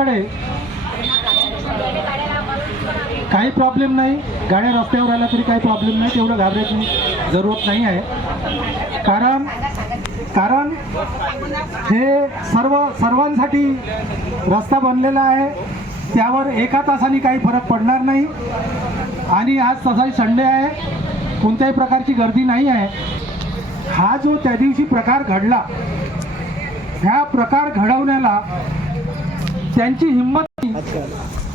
आपल्याकडे काही प्रॉब्लेम नाही. गाड्या रस्त्यावर आल्या तरी काही प्रॉब्लेम नाही. तेवढं घाबरायची जरूरत नाही आहे. कारण कारण हे सर्व सर्वांसाठी रस्ता बनलेला आहे. त्यावर एका तासाने काही फरक पडणार नाही. आणि आज तसाही संडे आहे. कोणत्याही प्रकारची गर्दी नाही आहे. हा जो त्या दिवशी प्रकार घडला ह्या प्रकार घडवण्याला त्यांची हिंमत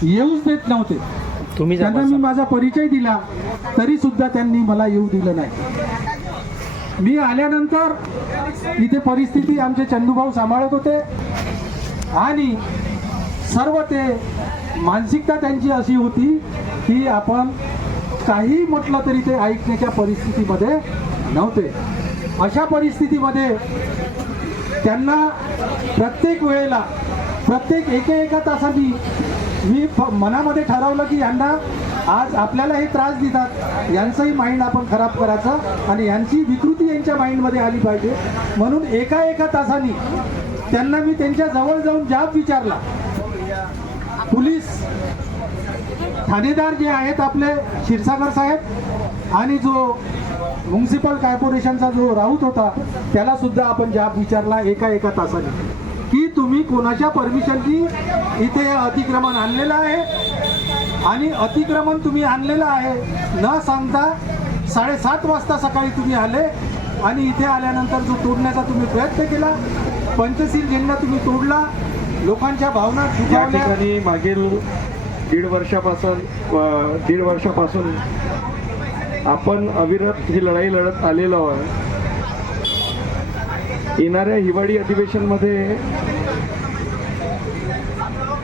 येऊच देत नव्हते. तुम्ही त्यांना मी माझा परिचय दिला तरी सुद्धा त्यांनी मला येऊ दिलं नाही. मी आल्यानंतर इथे परिस्थिती आमचे चंदूभाऊ सांभाळत होते. आणि सर्व ते मानसिकता त्यांची अशी होती की आपण काही म्हटलं तरी ते ऐकण्याच्या परिस्थितीमध्ये नव्हते. अशा परिस्थितीमध्ये त्यांना प्रत्येक वेळेला प्रत्येक एका एका तासाने मी फ- मनामध्ये ठरवलं की यांना आज आपल्याला हे त्रास देतात. यांचंही माइंड आपण खराब करायचं आणि यांची विकृती यांच्या माइंडमध्ये आली पाहिजे. म्हणून एका एका तासाने त्यांना मी त्यांच्या जवळ जाऊन जाब विचारला. पोलीस ठाणेदार जे आहेत आपले क्षीरसागर साहेब आणि जो म्युन्सिपल कॉर्पोरेशनचा जो राऊत होता त्याला सुद्धा आपण जाब विचारला एका एका तासाने. की तुम्ही कोणाच्या परमिशननी इथे अतिक्रमण आणलेलं आहे? आणि अतिक्रमण तुम्ही आणलेलं आहे. न सांगता साडेसात वाजता सकाळी तुम्ही आले आणि इथे आल्यानंतर जो तोडण्याचा तुम्ही प्रयत्न केला पंचशील झेंडा तुम्ही तोडला लोकांच्या भावना या ठिकाणी मागील दीड वर्षापासून दीड वर्षापासून आपण अविरत ही लढाई लढत आलेलो आहे येणाऱ्या हिवाळी अधिवेशनमध्ये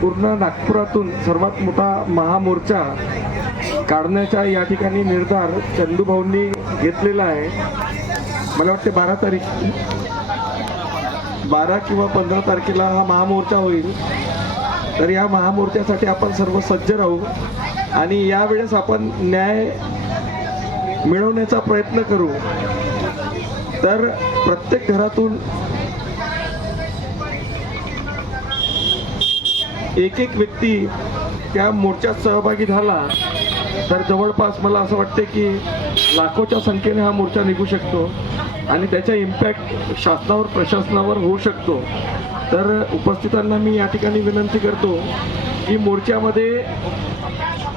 पूर्ण नागपुरातून सर्वात मोठा महामोर्चा काढण्याचा या ठिकाणी निर्धार चंदूभाऊंनी घेतलेला आहे. मला वाटते बारा तारीख बारा किंवा पंधरा तारखेला हा महामोर्चा होईल. तर या महामोर्चासाठी आपण सर्व सज्ज राहू आणि यावेळेस आपण न्याय मिळवण्याचा प्रयत्न करू. तर प्रत्येक घरातून एक एक व्यक्ती त्या मोर्चात सहभागी झाला तर जवळपास मला असं वाटते की लाखोच्या संख्येने हा मोर्चा निघू शकतो आणि त्याचा इम्पॅक्ट शासनावर प्रशासनावर होऊ शकतो. तर उपस्थितांना मी या ठिकाणी विनंती करतो की मोर्चामध्ये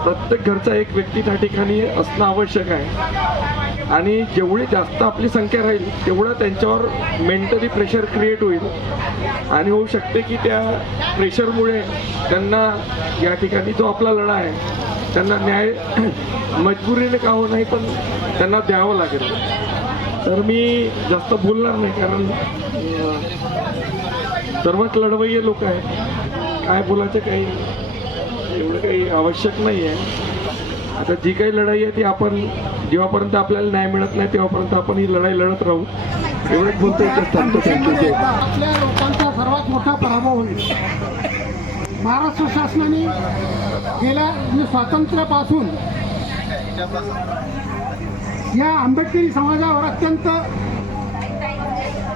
प्रत्येक घरचा एक व्यक्ती त्या ठिकाणी असणं आवश्यक आहे. आणि जेवढी जास्त आपली संख्या राहील तेवढं त्यांच्यावर मेंटली प्रेशर क्रिएट होईल. आणि होऊ शकते की त्या प्रेशरमुळे त्यांना या ठिकाणी जो आपला लढा आहे त्यांना न्याय मजबुरीने का हो नाही पण त्यांना द्यावं लागेल. तर मी जास्त बोलणार नाही कारण सर्वच लढवय्ये लोक आहेत. काय बोलायचं काही एवढं काही आवश्यक नाही आहे आता जी काही लढाई आहे ती आपण जेव्हापर्यंत आपल्याला न्याय मिळत नाही तेव्हापर्यंत आपण ही लढाई लढत राहू. एवढंच बोलतो आपल्या लोकांचा सर्वात मोठा पराभव होईल. महाराष्ट्र शासनाने गेल्या म्हणजे स्वातंत्र्यापासून या आंबेडकरी समाजावर अत्यंत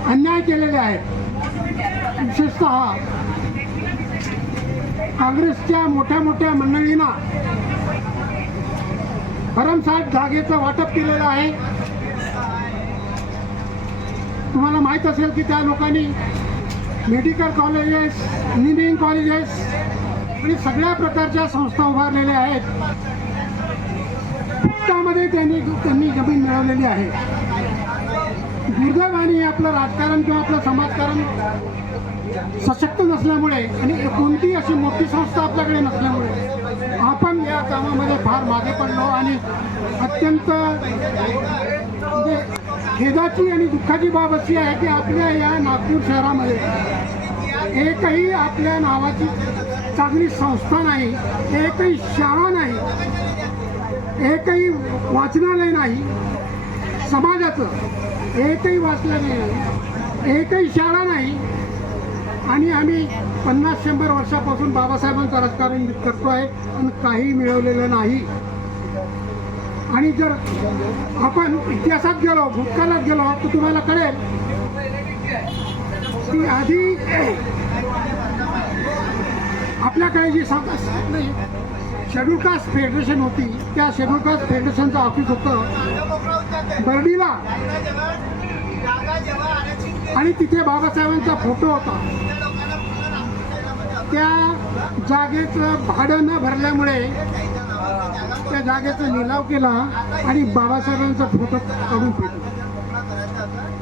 अन्याय केलेले आहेत. विशेषतः काँग्रेसच्या मोठ्या मोठ्या मंडळींना भरमसाठ जागेचं वाटप केलेलं आहे. तुम्हाला माहीत असेल की त्या लोकांनी मेडिकल कॉलेजेस इंजिनिअरिंग कॉलेजेस आणि सगळ्या प्रकारच्या संस्था उभारलेल्या आहेत. त्यामध्ये त्यांनी त्यांनी जमीन मिळवलेली आहे. दुर्दैवाने आपलं राजकारण किंवा आपलं समाजकारण सशक्त नसल्यामुळे आणि कोणती अशी मोठी संस्था आपल्याकडे नसल्यामुळे आपण या कामामध्ये फार मागे पडलो आणि अत्यंत म्हणजे खेदाची आणि दुःखाची बाब अशी आहे की आपल्या या नागपूर शहरामध्ये एकही आपल्या नावाची चांगली संस्था नाही एकही शाळा नाही एकही वाचनालय नाही समाजाचं एकही वाचनालय नाही एकही शाळा नाही आणि आम्ही पन्नास शंभर वर्षापासून बाबासाहेबांचं राजकारण करतो आहे आणि काही मिळवलेलं नाही. आणि जर आपण इतिहासात गेलो भूतकाळात गेलो तर तुम्हाला कळेल की आधी आपल्याकडे जी सात शेड्यूल कास्ट फेडरेशन होती त्या शेड्यूल कास्ट फेडरेशनचं ऑफिस होतं. बर्डीला आणि तिथे बाबासाहेबांचा फोटो होता. त्या जागेचं भाडं न भरल्यामुळे त्या जागेचा लिलाव केला आणि बाबासाहेबांचा फोटो काढून फेकला.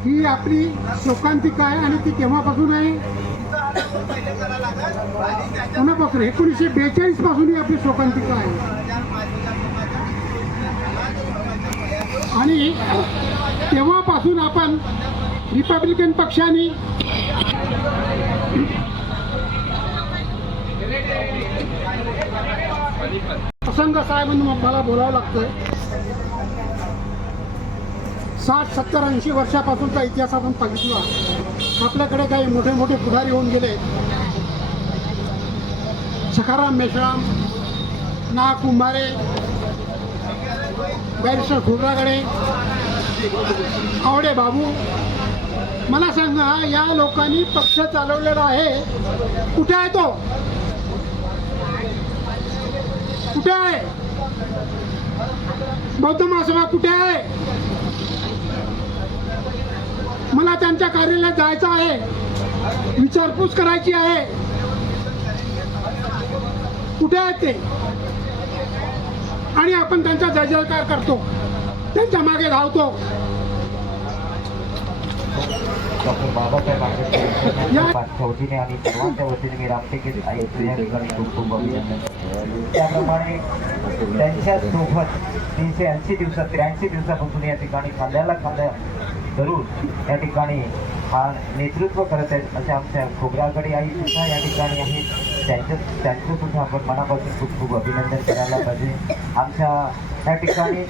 ही आपली शोकांतिका आहे आणि ती केव्हापासून आहे? कोणापासून? एकोणीसशे बेचाळीसपासून ही आपली शोकांतिका आहे? आणि तेव्हापासून आपण रिपब्लिकन पक्षाने प्रसंग साहेब म्हणून मला बोलावं लागतंय. साठ सत्तर ऐंशी वर्षापासूनचा इतिहास आपण बघितला. आपल्याकडे काही मोठे मोठे पुढारी होऊन गेले. सखाराम मेश्राम ना कुंभारे बॅरिस्टर खुर्रागडे आवडे बाबू मला सांगा या लोकांनी पक्ष चालवलेला आहे. कुठे आहे तो? कुठे आहे? बौद्ध महासभा कुठे आहे? मला त्यांच्या कार्यालयात जायचं आहे. विचारपूस करायची आहे. कुठे आहे ते? आणि आपण त्यांचा जय जयकार करतो. त्यांच्या मागे धावतो डॉक्टर बाबासाहेब आंबेडकर या- वतीने आणि सर्वांच्या वतीने मी रामटेके या ठिकाणी खूप खूप अभिनंदन त्याप्रमाणे तीनशे ऐंशी दिवसात त्र्याऐंशी दिवसापासून या ठिकाणी खांद्याला खांद्या धरून या ठिकाणी हा नेतृत्व करत आहेत असे आमच्या खोबरागडे आई सुद्धा या ठिकाणी आहेत. त्यांचं त्यांचं सुद्धा आपण मनापासून खूप खूप अभिनंदन करायला पाहिजे. आमच्या या ठिकाणी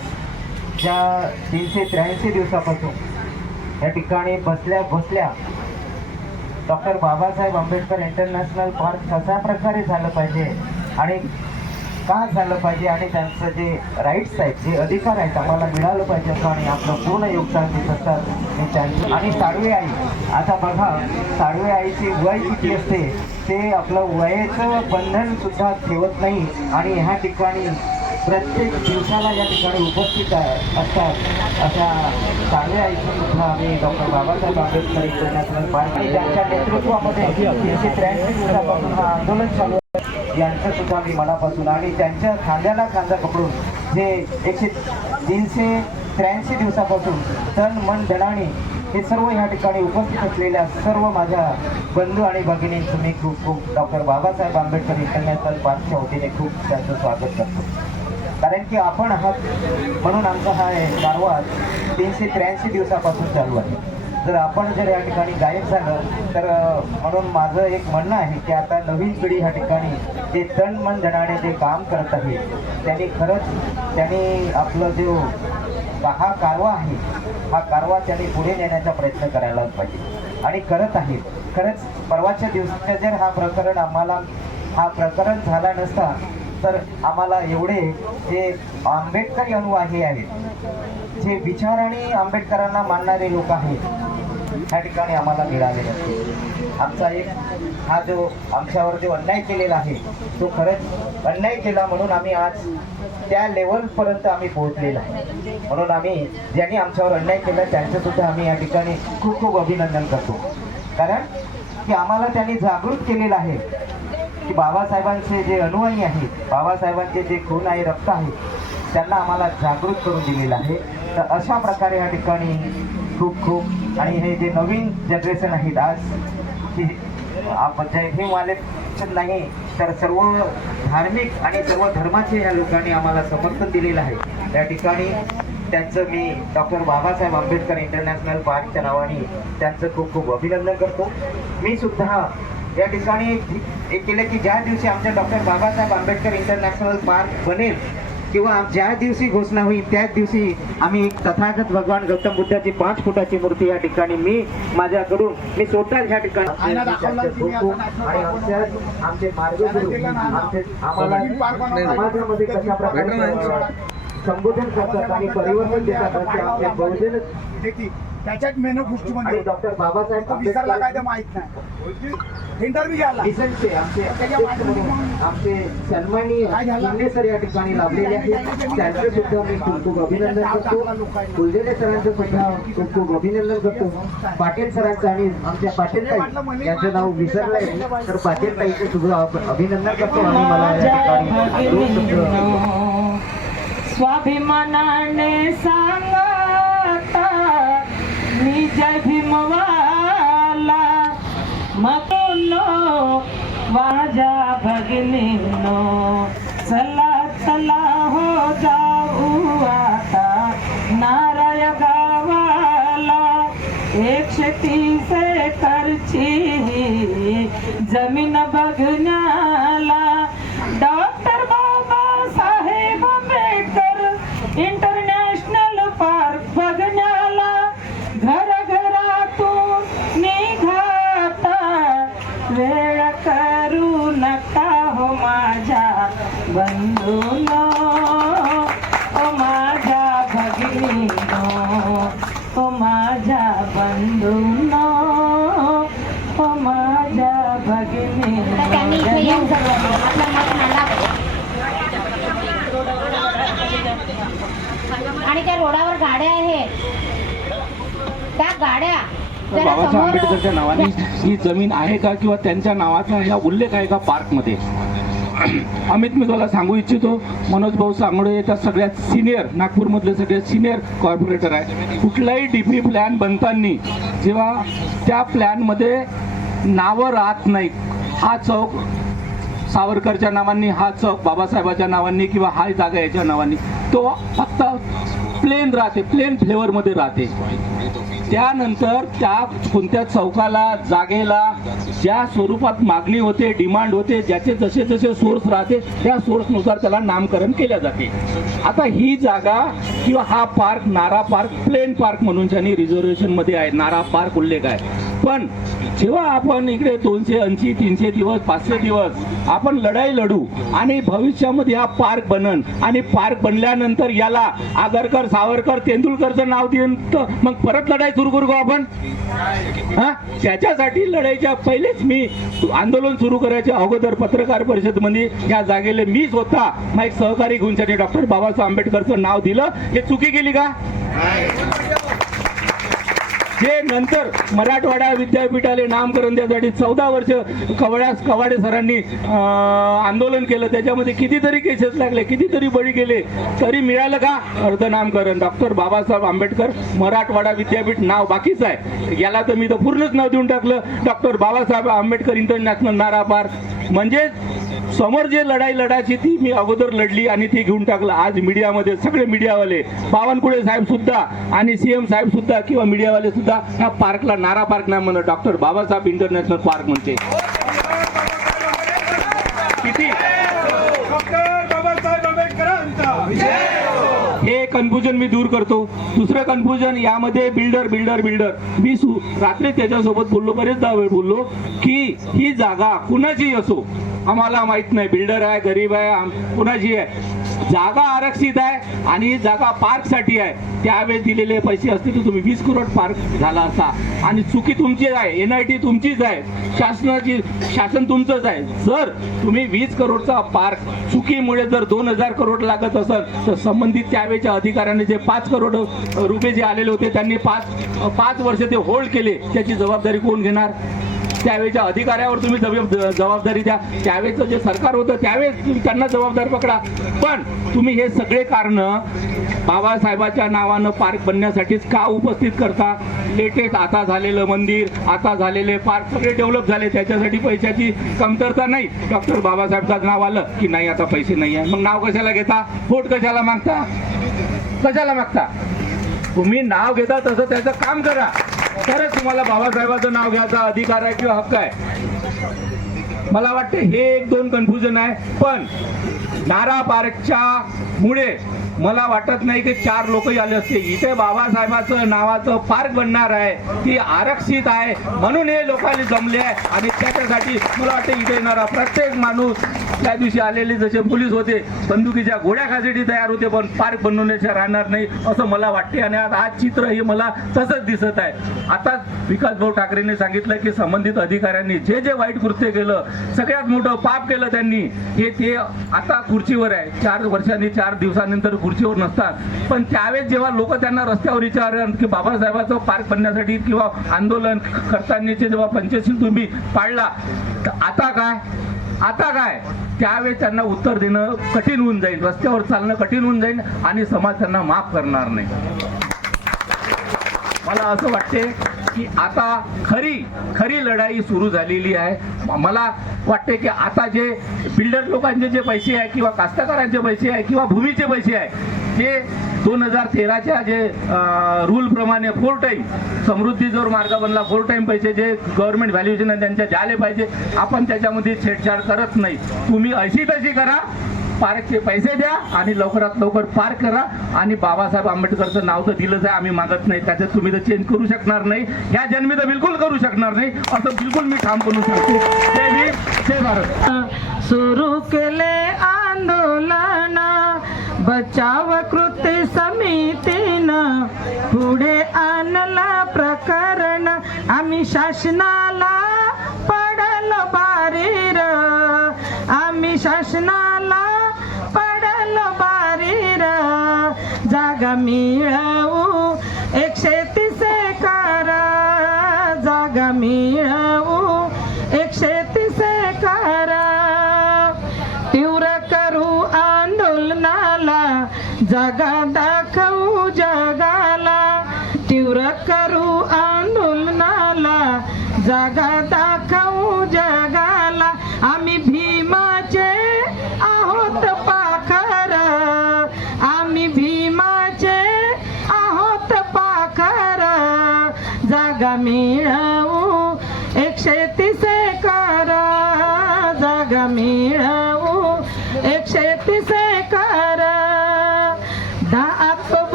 ज्या तीनशे त्र्याऐंशी दिवसापासून या ठिकाणी बसल्या बसल्या doctor Babasaheb Ambedkar international park कशा प्रकारे झालं पाहिजे आणि का झालं पाहिजे आणि त्यांचं जे राईट्स आहेत जे अधिकार आहेत आम्हाला मिळालं पाहिजे असं आणि आपलं पूर्ण योगदान देत असतात मी आणि साडवे आई आता बघा साडवे आईची वय किती असते ते आपलं वयाचं बंधन सुद्धा ठेवत नाही आणि ह्या ठिकाणी प्रत्येक दिवसाला या ठिकाणी उपस्थित आहे. असतात. अशा चांगल्या आयुष्य आम्ही doctor Babasaheb Ambedkar international park आणि त्यांच्या नेतृत्वामध्ये तीनशे त्र्याऐंशी दिवसापासून हा आंदोलन चालू आहे. यांचं सुद्धा मी मनापासून आणि त्यांच्या खांद्याला खांदा पकडून जे एकशे तीनशे त्र्याऐंशी दिवसापासून तन मन धनाने हे सर्व या ठिकाणी उपस्थित असलेल्या सर्व माझ्या बंधू आणि भगिनींचं मी खूप खूप डॉक्टर बाबासाहेब आंबेडकर इंटरनॅशनल पार्कच्या वतीने खूप त्यांचं स्वागत करतो. कारण की आपण हा म्हणून आमचा हा कारवार तीनशे त्र्याऐंशी दिवसापासून चालू आहे. जर आपण जर या ठिकाणी गायब झालं तर म्हणून माझं एक म्हणणं आहे की आता नवीन पिढी ह्या ठिकाणी जे तन मन धनाने जे काम करत आहे त्यांनी खरंच त्यांनी आपलं जो हा कारवा आहे हा कारवा त्यांनी पुढे नेण्याचा प्रयत्न करायलाच पाहिजे. आणि करत आहे. खरंच परवाच्या दिवसाच्या जर हा प्रकरण आम्हाला हा प्रकरण झाला नसता तर आम्हाला एवढे जे आंबेडकरी अनुवाही आहेत जे विचाराने आंबेडकरांना मानणारे लोक आहेत ह्या ठिकाणी आम्हाला मिळाले नसते आमचा एक हा जो आमच्यावर जो अन्याय केलेला आहे तो खरंच अन्याय केला म्हणून आम्ही आज त्या लेवलपर्यंत आम्ही पोहोचलेला आहे. म्हणून आम्ही ज्यांनी आमच्यावर अन्याय केला त्यांच्यासुद्धा आम्ही या ठिकाणी खूप खूप अभिनंदन करतो. कारण की आम्हाला त्यांनी जागृत केलेलं आहे. की बाबासाहेबांचे जे अनुयायी आहेत बाबासाहेबांचे जे खून आहे रक्त आहे त्यांना आम्हाला जागृत करून दिलेलं आहे. तर अशा प्रकारे या ठिकाणी खूप खूप आणि हे जे नवीन जनरेशन आहेत आज की आपण जय भीमवाले नाही तर सर्व धार्मिक आणि सर्व धर्माचे या लोकांनी आम्हाला समर्थन दिलेलं आहे. त्या ठिकाणी त्यांचं मी डॉक्टर बाबासाहेब आंबेडकर इंटरनॅशनल पार्कच्या नावाने त्यांचं खूप खूप अभिनंदन करतो. मी सुद्धा या ठिकाणी एक केलं की ज्या दिवशी आमच्या doctor Babasaheb Ambedkar international park बनेल किंवा ज्या दिवशी घोषणा होईल त्याच दिवशी आम्ही एक तथागत भगवान गौतम बुद्धाची पाच फुटाची मूर्ती या ठिकाणी मी माझ्याकडून मी स्वतः ह्या ठिकाणी. आमचे आमचे आम्हाला समाजामध्ये कशा प्रकारे संबोधन करतात आणि परिवर्तन देतात आमचे बहुजन त्याच्यात मेहनत गोष्टी म्हणजे. डॉक्टर बाबासाहेब विसरला काय ते माहीत नाही. इंटरव्ह्यू घ्यायला. डिसेंटचे आमचे आमचे झालं? इंगळे सर या ठिकाणी लाभलेले आहेत. त्यांचं सुद्धा मी खूप खूप अभिनंदन करतो. कुलदेले सरांचं सुद्धा खूप खूप अभिनंदन करतो. पाटील सरांचं आणि आमच्या पाटील ताई यांचं नाव विसरलंय. तर पाटील ताईचं सुद्धा अभ- अभिनंदन करतो आणि मला या ठिकाणी स्वाभिमानाने सांगता मी जय भीमवाला मगनो माझ्या भगिनीनो चला चला हो जाऊ आता नाराय गावाला. एकशे तीस एकरची जमीन बघण्याला बंधूनो ओ माझ्या भगिनीनो ओ माझ्या बंधूनो ओ माझ्या मांडावं आणि त्या रोडावर गाड्या आहेत. त्या गाड्या जरा बाबासाहेब समोर- आंबेडकरच्या नावाने ही जमीन आहे का किंवा त्यांच्या नावाचा या उल्लेख आहे का पार्कमध्ये अमित मी तुला सांगू इच्छितो मनोज भाऊ सांगोडे त्या सगळ्यात सिनियर नागपूरमधले सगळ्यात सिनियर कॉर्पोरेटर आहे कुठलाही डीपी प्लॅन बनताना जेव्हा त्या प्लॅनमध्ये नावं राहत नाही हा चौक सावरकरच्या नावांनी हा चौक बाबासाहेबाच्या नावांनी किंवा हा जागा याच्या नावांनी तो फक्त प्लेन राहते प्लेन फ्लेवरमध्ये राहते. त्यानंतर त्या कोणत्या चौकाला जागेला ज्या स्वरूपात मागणी होते डिमांड होते ज्याचे जसे जसे सोर्स राहते त्या सोर्सनुसार त्याला नामकरण केल्या जाते. आता ही जागा किंवा हा park Nara park plain park म्हणून त्यांनी रिझर्वेशनमध्ये आहे नारा पार्क उल्लेख आहे पण जेव्हा आपण इकडे दोनशे ऐंशी तीनशे दिवस पाचशे दिवस आपण लढाई लढू आणि भविष्यामध्ये हा पार्क बनन आणि पार्क बनल्यानंतर याला आगरकर सावरकर तेंडुलकरचं नाव देऊन तर मग परत लढाई सुरू करू का आपण? हा? त्याच्यासाठी लढाईच्या पहिलेच मी आंदोलन सुरू करायच्या अगोदर पत्रकार परिषदमध्ये. या जागेले मी स्वतः मग एक सहकारी घेऊन डॉक्टर बाबासाहेब आंबेडकरचं नाव दिलं. हे चुकी केली का? जे नंतर मराठवाडा विद्यापीठाले नामकरण देण्यासाठी चौदा वर्ष कवड्यास कवाडे सरांनी आंदोलन केलं. त्याच्यामध्ये कितीतरी केसेस लागले कितीतरी बळी गेले. तरी मिळालं का? अर्ध नामकरण. डॉक्टर बाबासाहेब आंबेडकर मराठवाडा विद्यापीठ नाव बाकीच आहे. याला तर मी तर पूर्णच नाव देऊन टाकलं. डॉक्टर बाबासाहेब आंबेडकर इंटरनॅशनल नारा पार. म्हणजेच समोर जे लढाई लढायची ती मी अगोदर लढली आणि ती घेऊन टाकलं. आज मीडियामध्ये सगळे मीडियावाले बावनकुळे साहेब सुद्धा आणि सीएम साहेब सुद्धा किंवा मीडियावाले सुद्धा ह्या पार्कला नारा पार्क नाही म्हणत. डॉक्टर बाबासाहेब इंटरनॅशनल पार्क म्हणते. किती? हे कन्फ्युजन मी दूर करतो. दुसरं कन्फ्युजन यामध्ये बिल्डर बिल्डर बिल्डर. मी सु रात्री त्याच्यासोबत बोललो बरेचदा वेळ बोललो की ही जागा कुणाची असो आम्हाला माहीत नाही. बिल्डर आहे गरीब आहे कुणाची आहे? जागा आरक्षित आहे आणि जागा पार्कसाठी आहे. त्यावेळेस दिलेले पैसे असते तर तुम्ही वीस करोड पार्क झाला असता आणि चुकी तुमची आहे. एन आय टी तुमचीच आहे. शासनाची शासन तुमचंच आहे. जर तुम्ही वीस करोडचा पार्क चुकीमुळे जर दोन हजार करोड लागत असेल तर संबंधित त्यावेळेच्या अधिकाऱ्याने जे पाच करोड रुपये जे आलेले होते त्यांनी पाच पाच वर्ष ते होल्ड केले. त्याची जबाबदारी कोण घेणार? त्यावेळेच्या अधिकाऱ्यावर तुम्ही जबाबदारी द्या. त्यावेळेचं जे सरकार होतं त्यावेळेस तुम्ही त्यांना जबाबदार पकडा. पण तुम्ही हे सगळे कारण बाबासाहेबाच्या नावानं पार्क बनण्यासाठीच का उपस्थित करता? लेटेस्ट आता झालेलं मंदिर आता झालेले पार्क सगळे डेव्हलप झाले. त्याच्यासाठी पैशाची कमतरता नाही. डॉक्टर बाबासाहेबचं नाव आलं की नाही आता पैसे नाही आहे. मग नाव कशाला घेता? फोट कशाला मागता? कशाला मागता? तुम्ही नाव घेता तसं त्याचं काम करा. तरच तुम्हाला बाबासाहेबाचं नाव घ्यायचा अधिकार आहे किंवा हक्क आहे? मला वाटते हे एक दोन कन्फ्युजन आहे. पण नारा पार्कच्या मुळे मला वाटत नाही की चार लोक आले असते इथे बाबासाहेबाचं नावाचं पार्क बनणार आहे. ती आरक्षित आहे. म्हणून हे लोकांनी जमले आहे. आणि त्याच्यासाठी मला वाटतं इथे येणारा प्रत्येक माणूस त्या दिवशी आलेले जसे पोलीस होते बंदुकीच्या घोड्याखासाठी तयार होते पण पार्क बनवण्याच्या राहणार नाही असं मला वाटते. आणि आज आज चित्र हे मला तसंच दिसत आहे. आता विकास भाऊ ठाकरेंनी सांगितलं की संबंधित अधिकाऱ्यांनी जे जे वाईट कृत्य केलं सगळ्यात मोठं पाप केलं त्यांनी. हे ते आता खुर्चीवर आहे. चार वर्षांनी चार दिवसानंतर खुर्चीवर नसतात. पण त्यावेळेस जेव्हा लोक त्यांना रस्त्यावर विचारलं की बाबासाहेबाचं पार्क बनण्यासाठी किंवा आंदोलन करतानाचे जेव्हा पंचशील तुम्ही पाळला तर आता काय? आता काय? त्यावेळेस त्यांना उत्तर देणं कठीण होऊन जाईल. रस्त्यावर चालणं कठीण होऊन जाईल आणि समाज त्यांना माफ करणार नाही. मला असं वाटते आता खरी खरी लढाई सुरू झालेली आहे. मला वाटते की आता जे बिल्डर लोकांचे जे पैसे आहे किंवा कास्तकारांचे पैसे आहे किंवा भूमीचे पैसे आहे ते दोन हजार तेराच्या जे रूलप्रमाणे फोर टाईम समृद्धी जोर मार्ग बनला. फोर टाईम पैसे जे गव्हर्नमेंट व्हॅल्युएशन त्यांच्या झाले पाहिजे आपण त्याच्यामध्ये छेडछाड करत नाही. तुम्ही अशी तशी करा पार्कचे पैसे द्या आणि लवकरात लवकर पार्क करा. आणि बाबासाहेब आंबेडकरचं नाव तर दिलंच आहे आम्ही मागत नाही. त्याच्यात तुम्ही तर चेंज करू शकणार नाही. ह्या जन्मी तर बिलकुल करू शकणार नाही. असं बिलकुल मी ठामपणून सांगतो जय जय भारत. सुरू केले आंदोलन बचाव कृती समितीनं पुढे आणला प्रकरण. आम्ही शासनाला पडलो बारीर. आम्ही शासनाला जागा मिळवू. एकशे तीस एकर जागा मिळवू. एकशे तीस एकर. तीव्र करू आंदोलनाला. जागा दाखवू जगाला. तीव्र करू आंदोलनाला. जागा दाखवू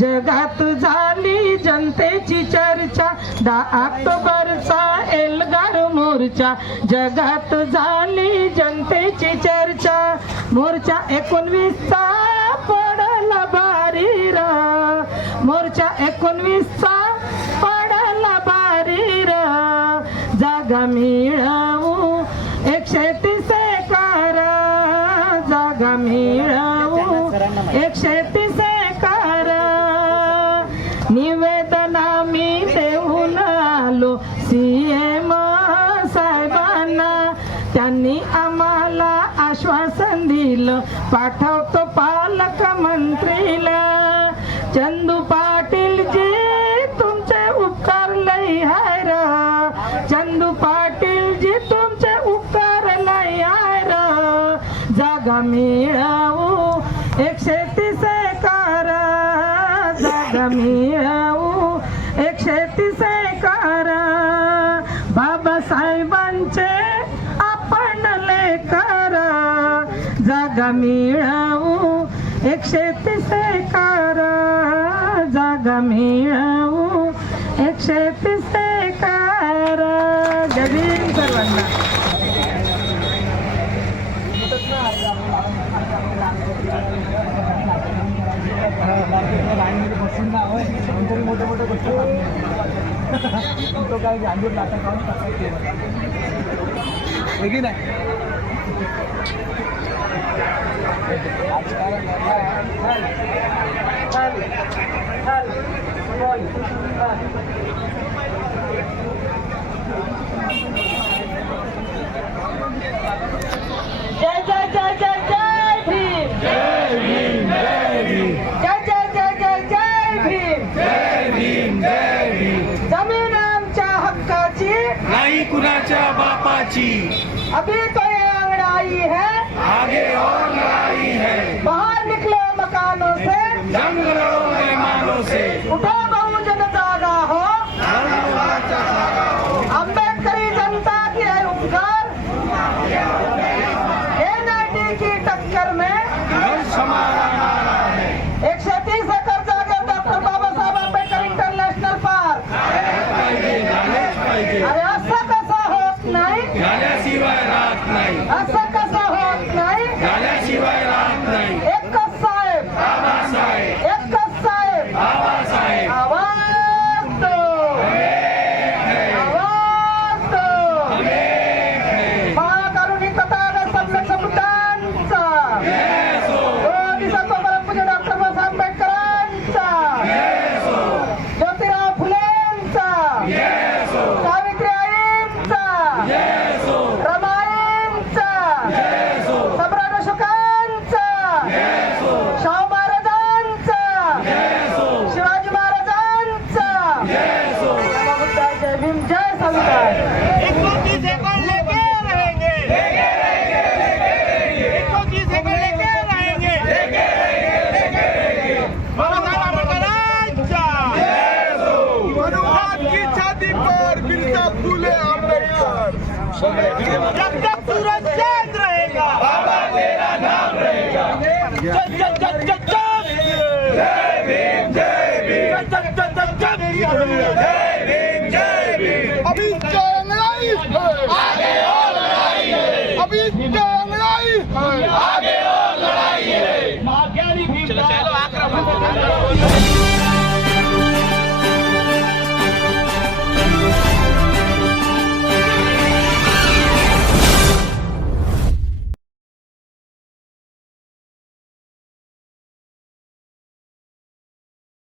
जगात झाली जनतेची चर्चा. दहा ऑक्टोबरचा एल्गार मोर्चा. जगात झाली जनतेची चर्चा. मोर्चा एकोणवीसचा पडला बारीर मोर्चा एकोणवीसचा पडला बारीर जागा मिळवू एकशे तीस एकर. जागा मिळवू एकशे पाठवतो पाठवतो पालकमंत्रीला चंदू पाटील जी तुमचे उपकार लई हाय र. चंदू पाटील जी तुमचे उपकार लई हाय र. जागा मिळवू एकशे एकशे तीस एकर जागा मिळवू एकशे तीस एकर जय सर्वांना. मोठे मोठे तो काय गांडूर नाटक काढून टाकायचे? नाही? जमीन आमच्या हक्काची नाही कुणाच्या बापाची. आगे और लड़ाई है। बाहर निकलो मकानों से। जंगलों मेहमानों से। उठो सूरज